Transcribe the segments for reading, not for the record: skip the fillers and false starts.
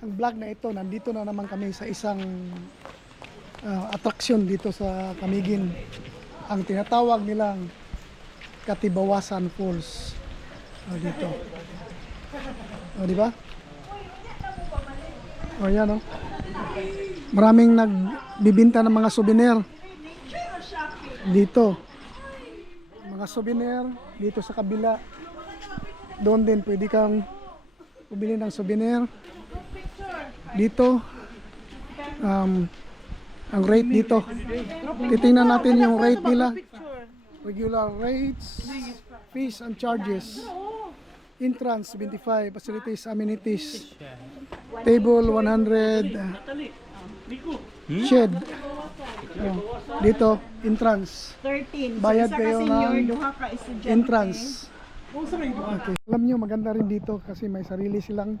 ang vlog na ito, nandito na naman kami sa isang atraksyon dito sa Camiguin. Ang tinatawag nilang Katibawasan Falls. Dito. Di ba? Yan oh. Maraming nagbibinta ng mga souvenir. Dito. Mga souvenir dito sa kabila. Doon din pwede kang bumili ng souvenir. Dito ang rate dito, titingnan natin yung rate nila. Regular rates, fees and charges. Entrance 25, facilities, amenities, table 100, shed. Dito entrance 13. bayad So, isa kayo ka senior, ng duha ka estudyante. entrance. Okay. Alam nyo, maganda rin dito kasi may sarili silang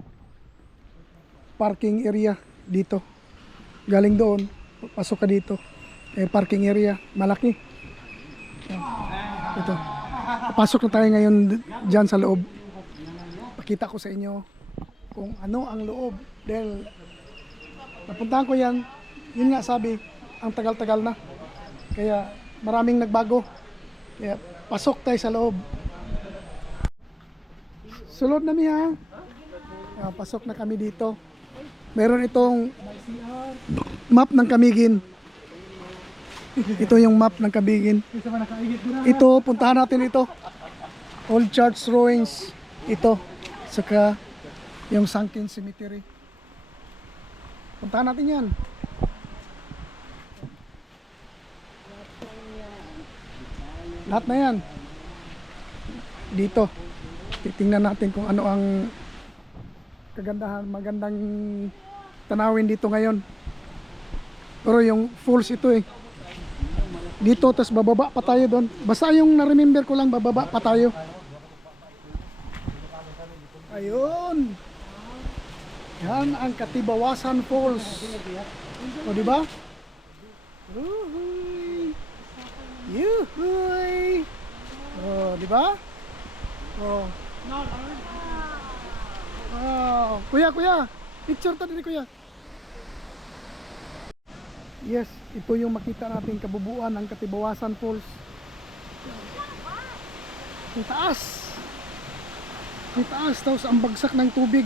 parking area dito. Galing doon, pasok ka dito. Parking area, malaki. Ito. Pasok na tayo ngayon dyan sa loob. Pakita ko sa inyo kung ano ang loob. Dahil napuntahan ko yan, yun nga sabi, ang tagal-tagal na. Kaya maraming nagbago. Kaya pasok tayo sa loob. Sulod na miya. Pasok na kami dito. Meron itong map ng Camiguin. Ito yung map ng Camiguin. Ito, puntahan natin ito. Old Church Ruins. Ito. Saka yung Sunken Cemetery. Puntahan natin yan. Lahat na yan. Dito. Titingnan natin kung ano ang kagandahan, magandang tanawin dito ngayon. Pero yung falls ito eh. Dito, tas bababa pa tayo doon. Basta yung na-remember ko lang, bababa pa tayo. Ayun. Yan ang Katibawasan Falls. O, di ba? Yuhuy. Yuhuy. O, di ba? O. Wow. Kuya. Picture ta din, kuya. Yes, ito yung makita natin kabubuan ng Katibawasan Falls. Ang taas. Ang taas, tapos ang bagsak ng tubig.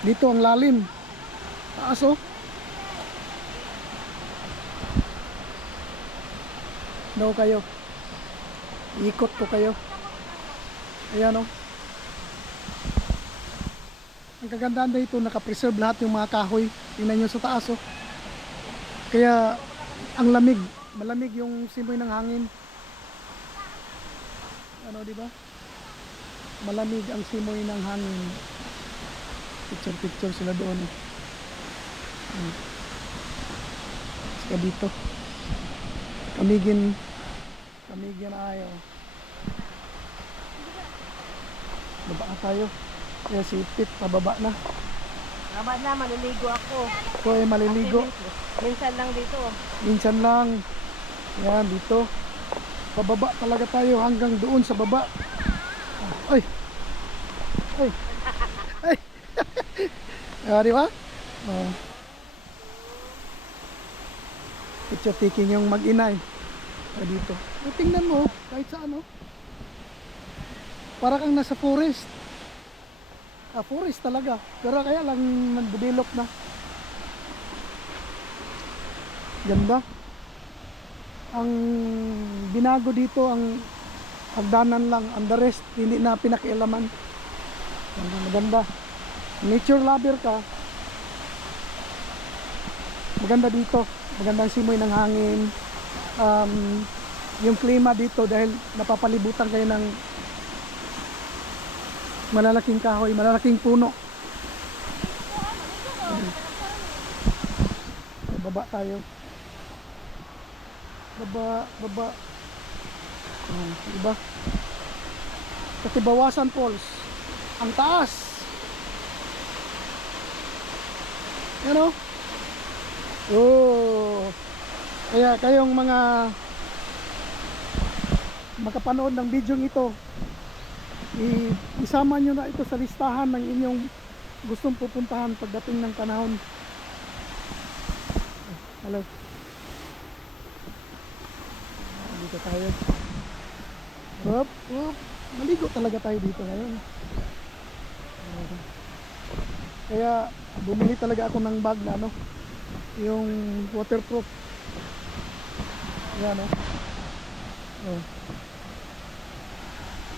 Dito ang lalim. Taas oh. No kayo. Ikot ko kayo. Ayan oh. Ang kagandahan dito, nakapreserve lahat yung mga kahoy. Tingnan nyo sa taas oh. Kaya ang lamig, malamig yung simoy ng hangin. Ano, di ba? Malamig ang simoy ng hangin. Picture sila doon. Saka dito. Camiguin ayaw. Baba na tayo. Kaya si Pip, pababa na. Baba na, maliligo ako. Ito ay maliligo. Minsan lang dito. Minsan lang. Yan, dito. Pababa talaga tayo hanggang doon sa baba. Ay! Ay! Ay! Di ba? Picture taking yung mag-inay. Dito. Tingnan mo, kahit saan oh. Para kang nasa forest. Forest talaga. Pero kaya lang nag-develop na. Ganda. Ang binago dito, ang hagdanan lang. Ang the rest, hindi na pinakialaman. Maganda. Nature lover ka. Maganda dito. Magandang simoy ng hangin. Yung klima dito dahil napapalibutan kayo ng malalaking kahoy, malalaking puno. Baba tayo. Baba. Diba? Katibawasan Falls. Ang taas. Yan o. Oh. Kaya kayong mga makapanood ng video ito, isama nyo na ito sa listahan ng inyong gustong pupuntahan pagdating ng panahon. Hello. Dito tayo. Up. Maligo talaga tayo dito ngayon. Kaya bumili talaga ako ng bag na ano, yung waterproof. Yan, oh.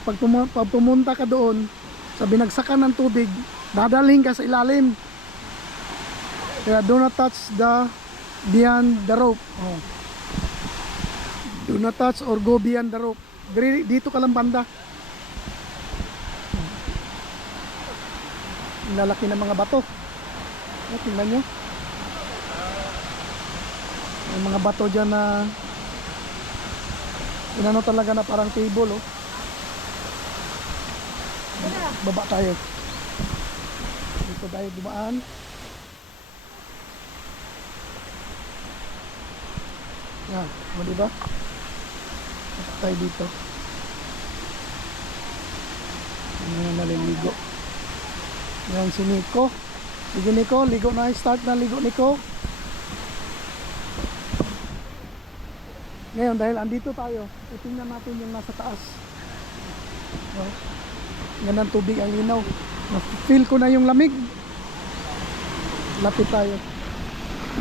Pag pumunta ka doon sa binagsakan ng tubig, dadalhin ka sa ilalim. Kaya do not touch the beyond the rope. Oh. Do not touch or go beyond the rope. Dito ka lang banda. Ang lalaki ng mga bato. Tingnan nyo. May mga bato dyan na inano talaga na parang table, oh. Baba tayo. Dito tayo dumaan. Yan, o diba? Baba tayo dito. Yan, naliligo. Yan si Nico. Sige Nico, ligo na. Start na ligo Nico. Ngayon dahil andito tayo, tingnan natin yung nasa taas. No? Gandang tubig ang linaw. Feel ko na yung lamig. Lapit tayo.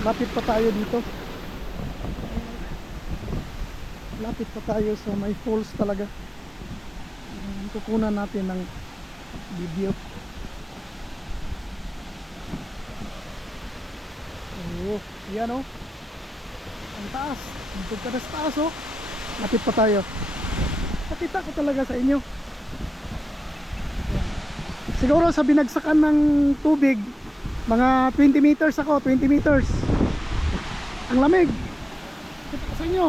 Lapit pa tayo dito. Lapit pa tayo sa may falls talaga. Kukunan natin ng video. Oh, yan oh. Ang taas. Ang pagkadas taas oh. Lapit pa tayo. Nakita ko talaga sa inyo. Siguro sa binagsakan ng tubig, mga 20 meters ako, 20 meters. Ang lamig. Kita ko sa inyo.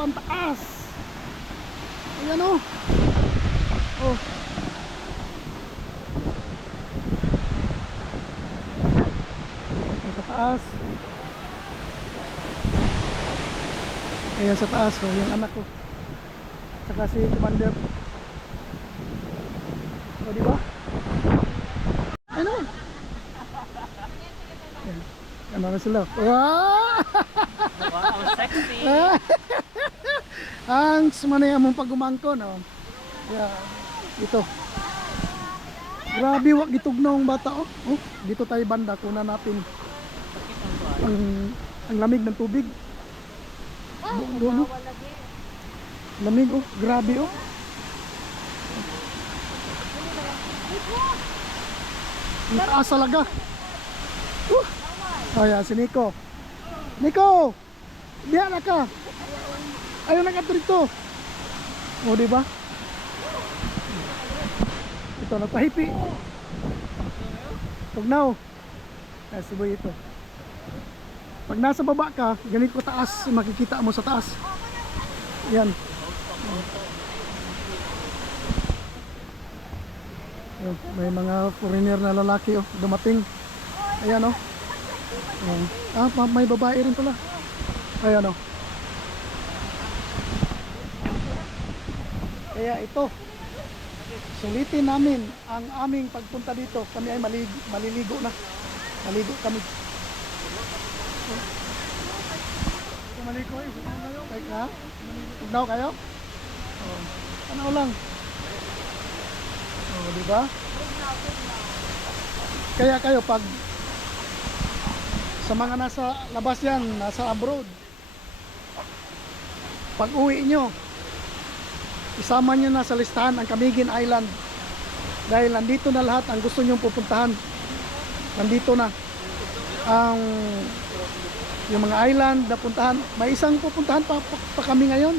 Ang taas. Ayan o. Oh. Sa taas. Ayan sa taas oh, yung anak ko. Saka si Commander. O diba? Ano? Ano na sila? Wow! Wow, sexy! Ang sumanay among pag-umangko, no? Yeah, ito. Grabe, wag gitugnaw ang bata, oh. Oh, dito tayo banda, kuna natin. Ang lamig ng tubig. Doon, oh. Lamig, oh. Grabe, oh. Ang taas talaga. Ayan, si Nico. Nico! Diyan na ka. Ayaw na ka dito. O, diba? Ito, nagpahipi. Tugnaw. Kaya si Boy ito. Pag nasa baba ka, ganito ko taas, makikita mo sa taas. Yan. Ayan, may mga foreigner na lalaki, oh, dumating. Ayan, oh. Ayan. Ah, may babae rin pala. Ayan, oh. Kaya ito, sulitin namin ang aming pagpunta dito. Kami ay maliligo na. Maligo kami. Maligo kayo. Teka, tugnaw kayo? Oh. Ano lang? Oh, diba? Kaya kayo pag sa mga nasa labas yan, nasa abroad, pag uwi nyo, isama nyo na sa listahan ang Camiguin Island. Dahil nandito na lahat ang gusto nyong pupuntahan. Nandito na ang yung mga island na puntahan. May isang pupuntahan pa kami ngayon.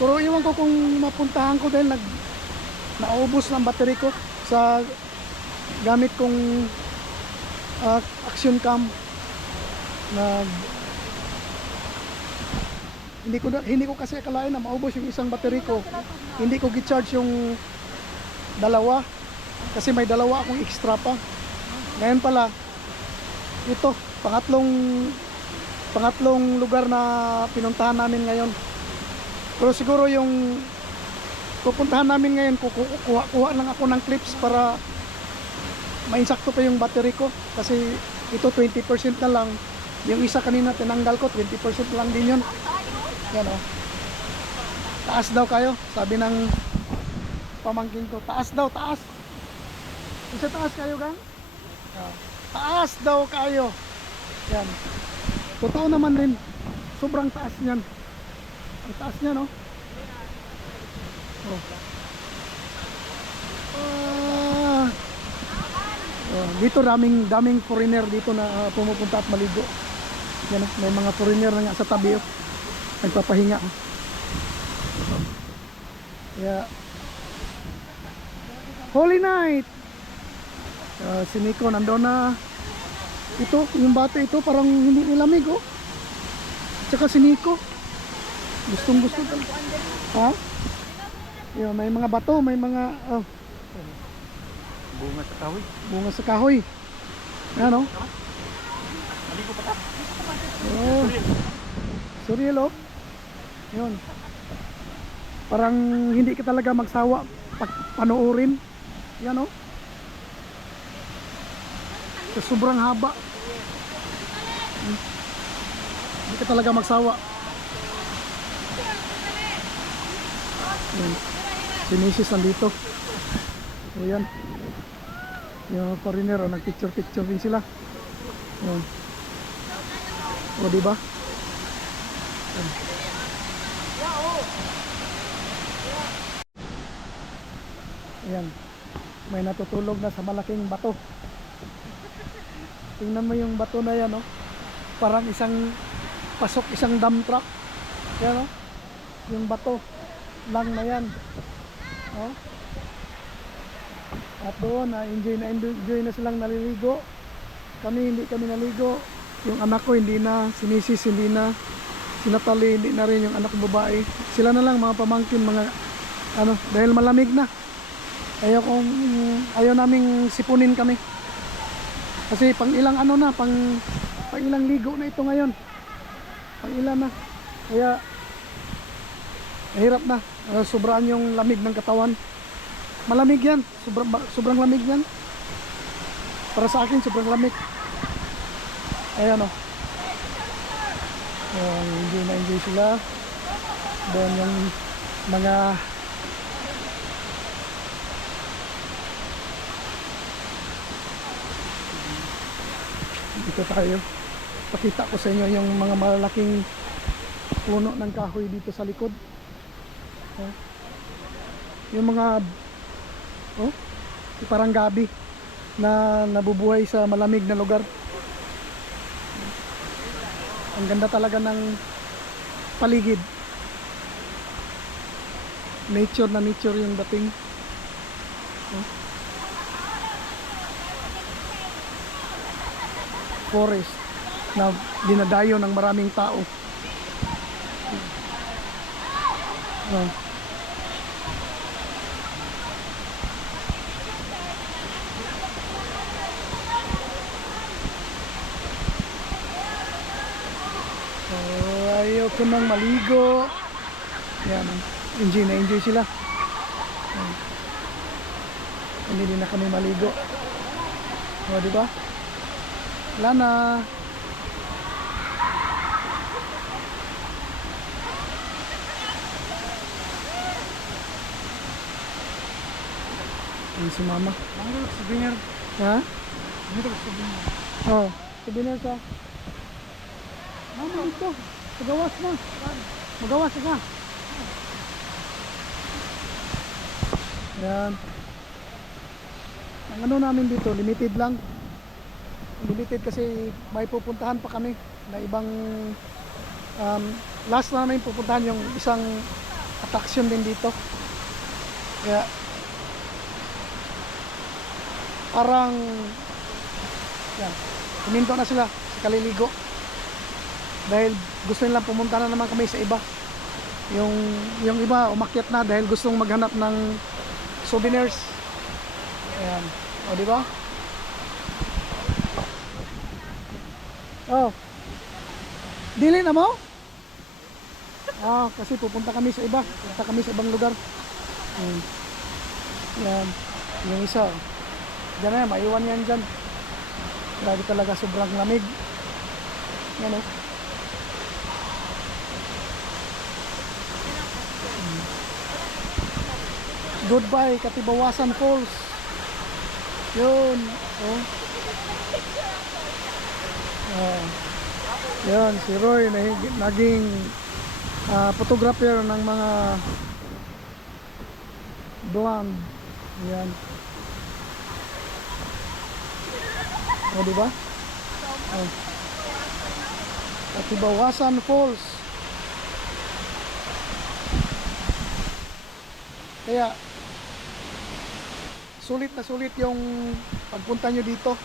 Pero iwan ko kung mapuntahan ko dahil naubos ng battery ko sa gamit kong action cam. Hindi ko kasi akalain na maubos yung isang battery ko. Hindi ko gi-charge yung dalawa kasi may dalawa akong extra pa. Ngayon pala ito pangatlong lugar na pinuntahan namin ngayon. Pero siguro yung pupuntahan namin ngayon, kuha lang ako ng clips para mainsakto pa yung battery ko. Kasi ito 20% na lang. Yung isa kanina tinanggal ko, 20% lang din yun. Yan o. Taas daw kayo, sabi ng pamangkin ko. Taas daw, taas. Isa taas kayo, gang? Taas daw kayo. Yan. Totoo naman din. Sobrang taas niyan. Ang taas niya, no? Oh. Dito daming foreigner dito na pumupunta at maligo. Yan, may mga foreigner na nga sa tabi, oh. Nagpapahinga. Yeah. Holy night. Si Nico nandoon na. Ito, yung bata ito parang hindi nilamig, oh. Tsaka si Nico gustong gusto talaga. Ha? Yan, may mga bato, may mga Bunga sa kahoy. bunga sa kahoy. Ano? Maligo pa ta. Oh. Surreal, oh. Yun. Parang hindi ka talaga magsawa pag panoorin. Yan, oh. Sa sobrang haba. Hindi ka talaga magsawa. Yan. Si Mrs. nandito. O yan. Yung foreigner, oh, nagpicture-picture din sila. Yan. O, diba? Yan. Ayan. May natutulog na sa malaking bato. Tingnan mo yung bato na yan, oh. Parang isang pasok, isang dump truck. Yan, oh. Yung bato lang na yan. Oh. At doon, enjoy na silang naliligo. Hindi kami naligo. Yung anak ko hindi na, si Mrs. hindi na, si Natalie hindi na rin, yung anak ko babae. Sila na lang mga pamangkin, mga ano, dahil malamig na. Ayaw naming sipunin kami. Kasi pang ilang ano na, pang ilang ligo na ito ngayon. Pang ilan na. Kaya mahirap na. Sobrang yung lamig ng katawan. Malamig yan. Sobrang lamig yan. Para sa akin, sobrang lamig. Ayan, oh. Enjoy na enjoy sila. Then yung mga dito tayo. Pakita ko sa inyo yung mga malalaking puno ng kahoy dito sa likod. Yung mga parang gabi na nabubuhay sa malamig na lugar. Ang ganda talaga ng paligid. Nature na nature yung dating. Forest na dinadayo ng maraming tao. Ayaw ko nang maligo. Yan, enjoy na enjoy sila. Hindi din na kami maligo. O, diba? Wala na. Ayan si mama. Souvenir. Ha? Dito souvenir. Oh, souvenir ka. Mama, ito. Magawas na. Magawas ka. Ayan. Ang ano namin dito, limited lang. Limited kasi may pupuntahan pa kami na ibang last na namin pupuntahan yung isang attraction din dito. Kaya parang yan, huminto na sila sa kaliligo dahil gusto nilang pumunta na naman kami sa iba. Yung iba umakyat na dahil gustong maghanap ng souvenirs. Ayan. O, di ba? Oh. Dili na mo? Kasi pupunta kami sa iba. Pupunta kami sa ibang lugar. Yan. Yan. Yung isa. Diyan na yan, maiwan yan dyan. Grabe talaga, sobrang lamig. Yan o. Goodbye, Katibawasan Falls. Yun. Oh. Yun, si Roy naging photographer ng mga blonde. Yan. O, diba? Oh. Katibawasan Falls. Kaya sulit na sulit yung pagpunta nyo dito.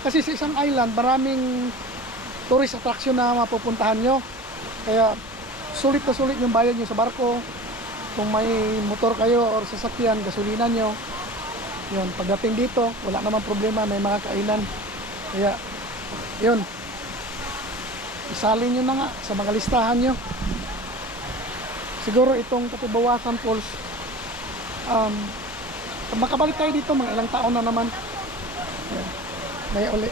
Kasi sa isang island, maraming tourist attraction na mapupuntahan nyo. Kaya sulit na sulit yung bayad nyo sa barko. Kung may motor kayo or sasakyan, gasolina nyo. Yun, pagdating dito, wala namang problema, may mga kainan. Kaya, yun. Isalin nyo na nga sa mga listahan nyo. Siguro itong Katibawasan Falls, makabalik tayo dito, mga ilang taon na naman. Yan. May uli.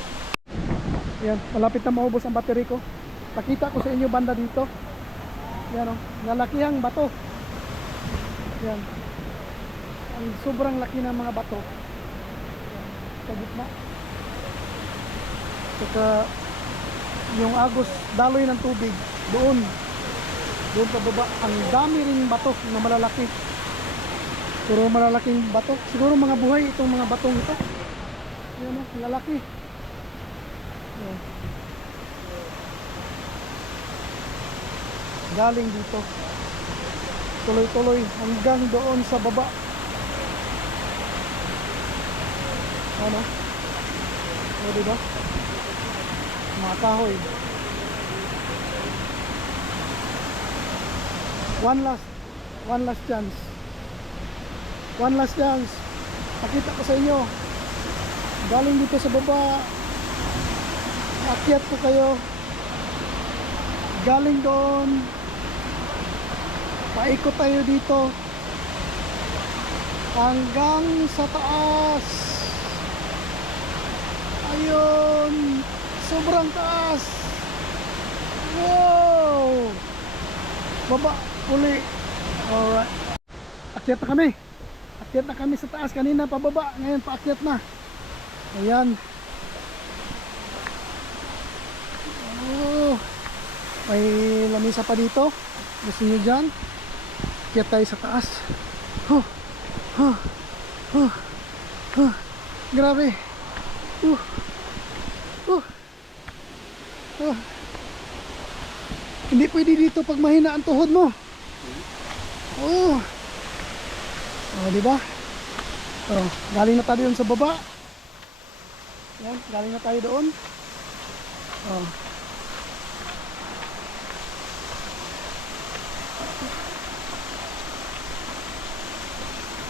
Yan, malapit na maubos ang battery ko. Pakita ko sa inyo banda dito. Yan o, lalakihang bato. Yan. Ang sobrang laki ng mga bato. Sa gitna. Saka yung agos, daloy ng tubig, doon pa baba. Ang dami ring bato na malalaki. Puro malalaking bato. Siguro mga buhay itong mga batong ito. Yan o, lalaki. Yan. Galing dito. Tuloy-tuloy hanggang doon sa baba. Ano? O, diba? Mga kahoy. One last chance. One last chance. Pakita ko sa inyo. Galing dito sa baba. Akyat ko kayo. Galing doon. Paikot tayo dito. Hanggang sa taas. Ayun. Sobrang taas. Wow. Baba uli. Alright. Akyat na kami. Akyat na kami sa taas. Kanina pababa. Ngayon paakyat na. Ayan. Oh. May lamisa pa dito. Gusto nyo dyan? Akyat tayo sa taas. Huh. Huh. Huh. Huh. Grabe. Huh. Hindi pwede dito pag mahina ang tuhod mo. Oh. Oh, di ba? Oh, galing na tayo doon sa baba. Yan, galing na tayo doon. Oh.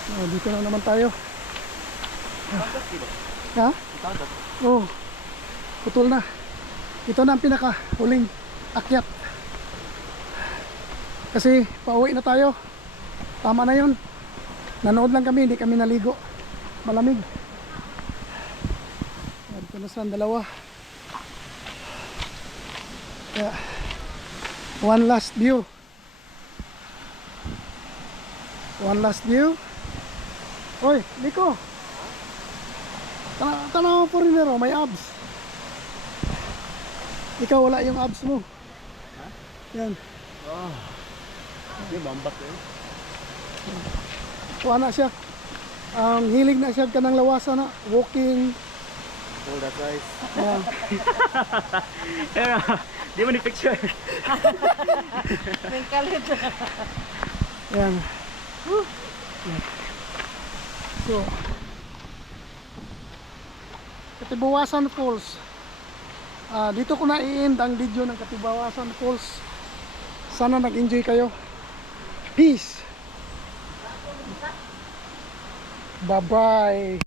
Oh, dito na naman tayo. Ha? Oh. Putol na. Ito na ang pinaka huling akyat. Kasi pauwi na tayo. Tama na yun. Nanood lang kami, hindi kami naligo. Malamig. Dito na sa dalawa. Kaya, one last view. One last view. Oy, Liko. Tanaw po rin nero, may abs. Ikaw wala yung abs mo. Yan. Oh. Hindi, bambak eh. Kuha na siya. Hilig na siya ka ng lawasan na. Walking. Oh, that's nice. Yeah. Pero, di mo ni picture. May kalit. Yan. So, Katibawasan Falls. Dito ko na i-end ang video ng Katibawasan Falls. Sana nag-enjoy kayo. Peace. Bye-bye.